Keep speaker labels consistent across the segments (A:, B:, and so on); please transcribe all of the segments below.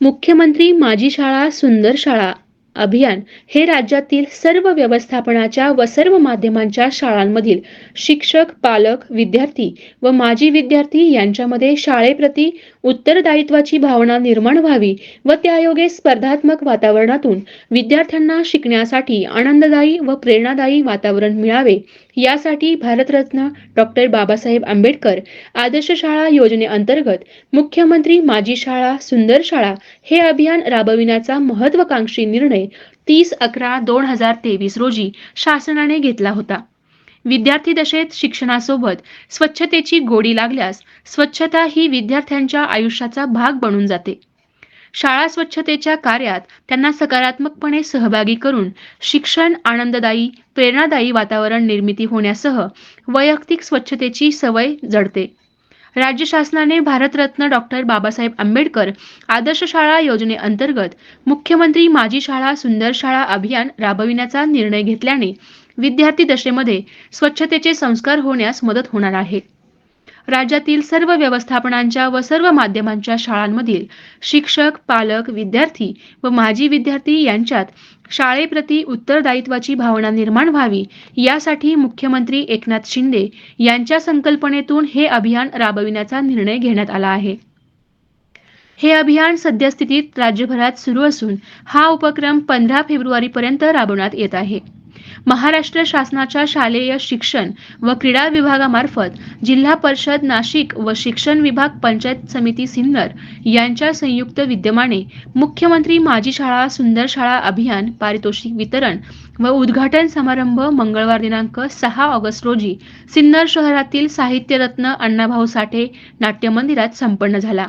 A: मुख्यमंत्री माझी शाळा सुंदर शाळा अभियान हे राज्यातील सर्व व्यवस्थापनाच्या व सर्व माध्यमांच्या शाळांमधील शिक्षक पालक विद्यार्थी व माजी विद्यार्थी यांच्यामध्ये शाळेप्रती उत्तरदायित्वाची भावना निर्माण व्हावी व त्यायोगे स्पर्धात्मक वातावरणातून विद्यार्थ्यांना शिकण्यासाठी आनंददायी व प्रेरणादायी वातावरण मिळावे यासाठी भारतरत्न डॉक्टर बाबासाहेब आंबेडकर आदर्श शाळा योजनेअंतर्गत मुख्यमंत्री माजी शाळा सुंदर शाळा हे अभियान राबविण्याचा महत्वाकांक्षी निर्णय तीस अकरा दोन हजार तेवीस रोजी शासनाने घेतला होता. विद्यार्थी दशेत शिक्षणासोबत स्वच्छतेची गोडी लागल्यास स्वच्छता ही विद्यार्थ्यांच्या आयुष्याचा भाग बनून जाते. शाळा स्वच्छतेच्या कार्यात त्यांना सकारात्मकपणे सहभागी करून शिक्षण आनंददायी प्रेरणादायी वातावरण निर्मिती होण्यासह वैयक्तिक स्वच्छतेची सवय जडते. राज्य शासनाने भारतरत्न डॉक्टर बाबासाहेब आंबेडकर आदर्श शाळा योजनेअंतर्गत मुख्यमंत्री माझी शाळा सुंदर शाळा अभियान राबविण्याचा निर्णय घेतल्याने विद्यार्थी दशेमध्ये स्वच्छतेचे संस्कार होण्यास मदत होणार आहे. राज्यातील सर्व व्यवस्थापनांच्या व सर्व माध्यमांच्या शाळांमधील शिक्षक पालक विद्यार्थी व माजी विद्यार्थी यांच्यात शाळेप्रती उत्तरदायित्वाची भावना निर्माण व्हावी यासाठी मुख्यमंत्री एकनाथ शिंदे यांच्या संकल्पनेतून हे अभियान राबविण्याचा निर्णय घेण्यात आला आहे. हे अभियान सद्यस्थितीत राज्यभरात सुरू असून हा उपक्रम पंधरा फेब्रुवारीपर्यंत राबवण्यात येत आहे. महाराष्ट्र शासनाच्या शालेय शिक्षण व क्रीडा विभागामार्फत जिल्हा परिषद नाशिक व शिक्षण विभाग पंचायत समिती सिन्नर यांच्या संयुक्त विद्यमाने मुख्यमंत्री माजी शाळा सुंदर शाळा अभियान पारितोषिक वितरण व उद्घाटन समारंभ मंगळवार दिनांक सहा ऑगस्ट रोजी सिन्नर शहरातील साहित्यरत्न अण्णाभाऊ साठे नाट्य मंदिरात संपन्न झाला.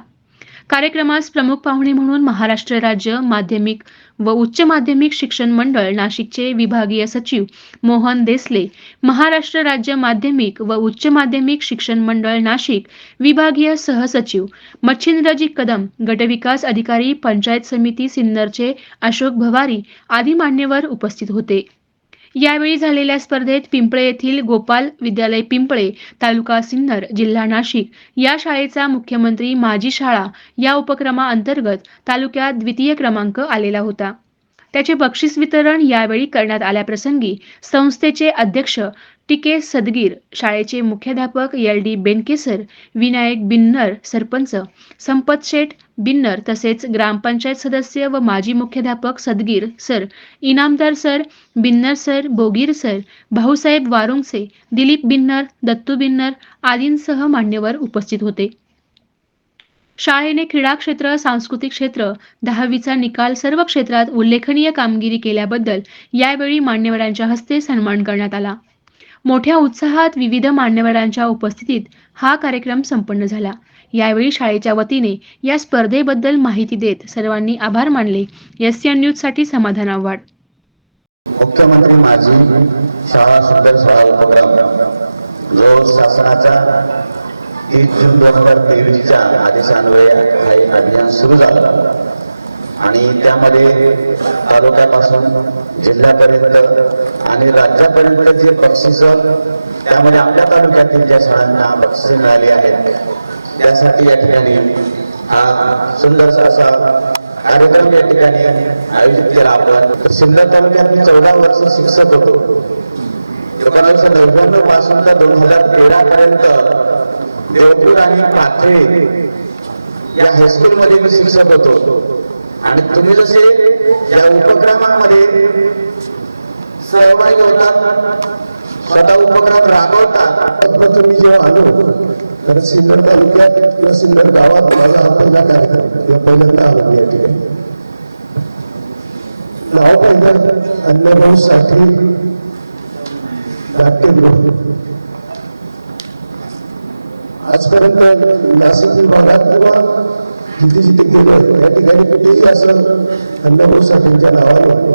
A: कार्यक्रमास प्रमुख पाहुणे म्हणून महाराष्ट्र राज्य माध्यमिक व उच्च माध्यमिक शिक्षण मंडळ नाशिकचे विभागीय सचिव मोहन देसले महाराष्ट्र राज्य माध्यमिक व उच्च माध्यमिक शिक्षण मंडळ नाशिक विभागीय सहसचिव मच्छिंद्रजी कदम गटविकास अधिकारी पंचायत समिती सिन्नरचे अशोक भवारी आदी मान्यवर उपस्थित होते. यावेळी झालेल्या स्पर्धेत पिंपळे येथील गोपाल विद्यालय पिंपळे तालुका सिन्नर जिल्हा नाशिक या शाळेचा मुख्यमंत्री माझी शाळा या उपक्रमाअंतर्गत तालुक्यात द्वितीय क्रमांक आलेला होता. त्याचे बक्षीस वितरण यावेळी करण्यात आल्याप्रसंगी संस्थेचे अध्यक्ष टिके सदगीर शाळेचे मुख्याध्यापक एल डी बेनकेसर विनायक बिन्नर सरपंच संपत शेठ बिन्नर तसेच ग्रामपंचायत सदस्य व माजी मुख्याध्यापक Sadgir sir Inamdar sir Binnar sir Bogir sir Bhausaheb Warungse Dilip Binnar Dattu Binnar आदींसह मान्यवर उपस्थित होते. शाळेने क्रीडा क्षेत्र सांस्कृतिक क्षेत्र दहावीचा निकाल सर्व क्षेत्रात उल्लेखनीय कामगिरी केल्याबद्दल यावेळी मान्यवरांच्या हस्ते सन्मान करण्यात आला. मोठ्या उत्साहात विविध मान्यवरांच्या उपस्थितीत हा कार्यक्रम संपन्न झाला. यावेळी शाळेच्या वतीने या स्पर्धेबद्दल माहिती देत सर्वांनी आभार मानले. एस एन न्यूजसाठी समाधान आव्हाड.
B: मुख्यमंत्री माझी शाळा सुंदर शाळा उपक्रम जो शासनाचा तीस जून दोन हजार तेवीसच्या आदेशान्वये हे अभियान सुरू झालं. आणि त्यामध्ये तालुक्यापासून जिल्ह्यापर्यंत आणि राज्यापर्यंत जे बक्षीस त्यामध्ये आपल्या तालुक्यातील ज्या शाळांना बक्षिसे मिळाली आहेत त्यासाठी या ठिकाणी हा सुंदर असा कार्यक्रम या ठिकाणी आयोजित केला. आपण सिन्नर तालुक्यात मी चौदा वर्ष शिक्षक होतो. एकोणीसशे नव्याण्णवपासून तर दोन हजार तेरा पर्यंत देवपूर आणि पाथरी या हायस्कूलमध्ये मी शिक्षक होतो. आणि तुम्ही जसे या उपक्रमांमध्ये सहभागी होतात स्वतः उपक्रम राबवतात
C: प्रथम मी जेव्हा आलो तर सिन्नर तालुक्यात किंवा सिन्नर गावात माझा हा पहिला कार्यक्रम किंवा पहिल्यांदा आलो या ठिकाणी. नाव पाहिलं अन्नभाऊ साठी नाट्यगृह आजपर्यंत नाशिक विभागात किंवा जिथे जिथे गेलो या ठिकाणी कुठेही असं अण्णाभाऊ साठेंच्या नावानं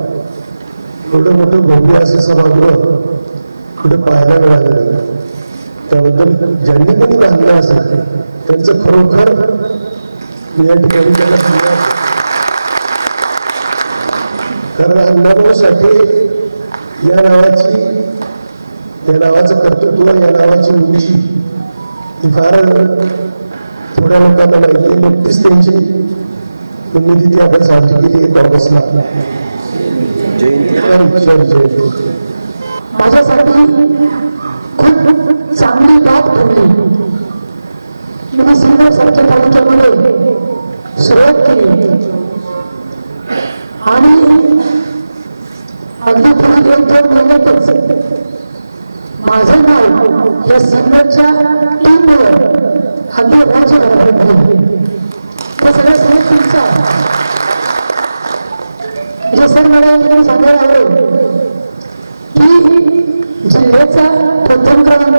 C: एवढं मोठं भव्य असं सभागृह कुठे पाहायला मिळालं नाही. त्याबद्दल ज्यांनी कोणी बांधलं असेल त्यांचं खरोखर या ठिकाणी त्यांना धन्यवाद कारण अण्णाभाऊसाठी या नावाची या नावाचं कर्तृत्व या नावाची उंची ही फार थोड्या लोकांना माहिती नुकतीच त्यांची पुण्यतिथी आपण साजरी केली सॉरी सॉरी
D: माझ्यासाठी खूप चांगली बाब ठरली. मी सिन्नर सारख्या तालुक्यामध्ये सुरुवात केली. आणि अगदी पुढील एक दोन महिन्यातच माझं नाव या सिन्नरच्या टीमवर अगदी राज्यभरात सर मला इकडे सांगायला आले की जिल्ह्याचा प्रथम क्रमांक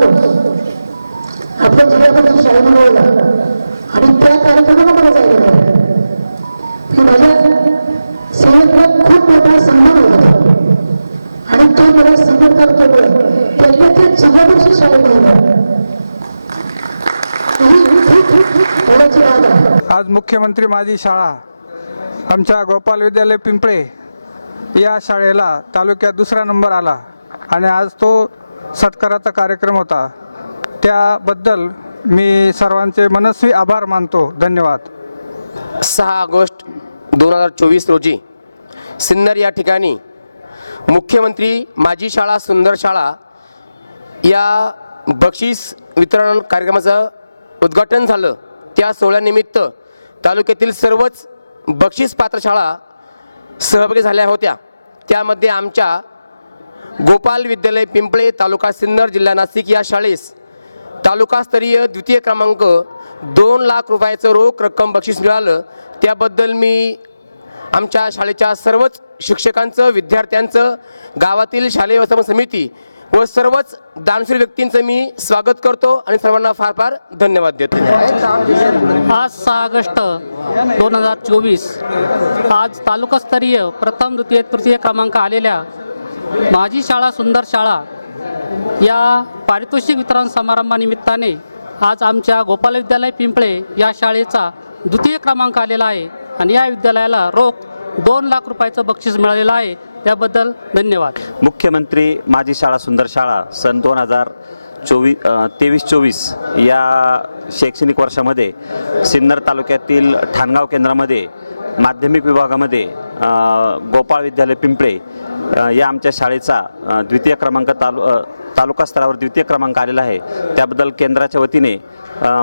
D: आपल्या जिल्ह्यापासून शाळेने मिळवला आणि त्या कार्यक्रमाला मला जायला माझ्या सेवेतला खूप मोठा सन्मान होता. आणि तो मला सन्मान करतो त्यातल्या त्या जगावरची शाळेत मिळवला ही खूप खूप ओळखी राहत आहे
E: आज मुख्यमंत्री माझी शाळा आमच्या गोपाल विद्यालय पिंपळे या शाळेला तालुक्यात दुसरा नंबर आला आणि आज तो सत्काराचा कार्यक्रम होता. त्याबद्दल मी सर्वांचे मनस्वी आभार मानतो. धन्यवाद.
F: सहा ऑगस्ट दोन हजार चोवीस रोजी सिन्नर या ठिकाणी मुख्यमंत्री माझी शाळा सुंदर शाळा या बक्षीस वितरण कार्यक्रमाचं उद्घाटन झालं. त्या सोहळ्यानिमित्त तालुक्यातील सर्वच बक्षीस पात्र शाळा सहभागी झाल्या होत्या. त्यामध्ये आमच्या गोपाल विद्यालय पिंपळे तालुका सिन्नर जिल्हा नाशिक या शाळेस तालुकास्तरीय द्वितीय क्रमांक दोन लाख रुपयाचं रोख रक्कम बक्षीस मिळालं. त्याबद्दल मी आमच्या शाळेच्या सर्वच शिक्षकांचं विद्यार्थ्यांचं गावातील शालेय व्यवस्थापन समिती व सर्वच दानशूर व्यक्तींचं मी स्वागत करतो आणि सर्वांना फार फार धन्यवाद देतो.
G: आज सहा ऑगस्ट दोन हजार चोवीस आज तालुकास्तरीय प्रथम द्वितीय तृतीय क्रमांक आलेल्या माझी शाळा सुंदर शाळा या पारितोषिक वितरण समारंभानिमित्ताने आज आमच्या गोपाल विद्यालय पिंपळे या शाळेचा द्वितीय क्रमांक आलेला आहे. आणि या विद्यालयाला रोख दोन लाख रुपयाचं बक्षीस मिळालेलं आहे. त्याबद्दल धन्यवाद.
H: मुख्यमंत्री माझी शाळा सुंदर शाळा सन दोन हजार चोवीस तेवीस चोवीस या शैक्षणिक वर्षामध्ये सिन्नर तालुक्यातील ठाणगाव केंद्रामध्ये माध्यमिक विभागामध्ये गोपाळ विद्यालय पिंपळे या आमच्या शाळेचा द्वितीय क्रमांक तालु तालुका स्तरावर द्वितीय क्रमांक आलेला आहे. त्याबद्दल केंद्राच्या वतीने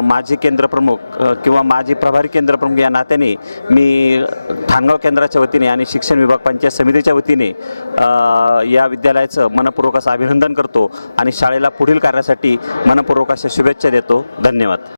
H: माजी केंद्रप्रमुख किंवा माजी प्रभारी केंद्रप्रमुख या नात्याने मी ठाणगाव केंद्राच्या वतीने आणि शिक्षण विभाग पंचायत समितीच्या वतीने या विद्यालयाचं मनपूर्वक असं अभिनंदन करतो आणि शाळेला पुढील कार्यासाठी मनपूर्वक अशा शुभेच्छा देतो. धन्यवाद.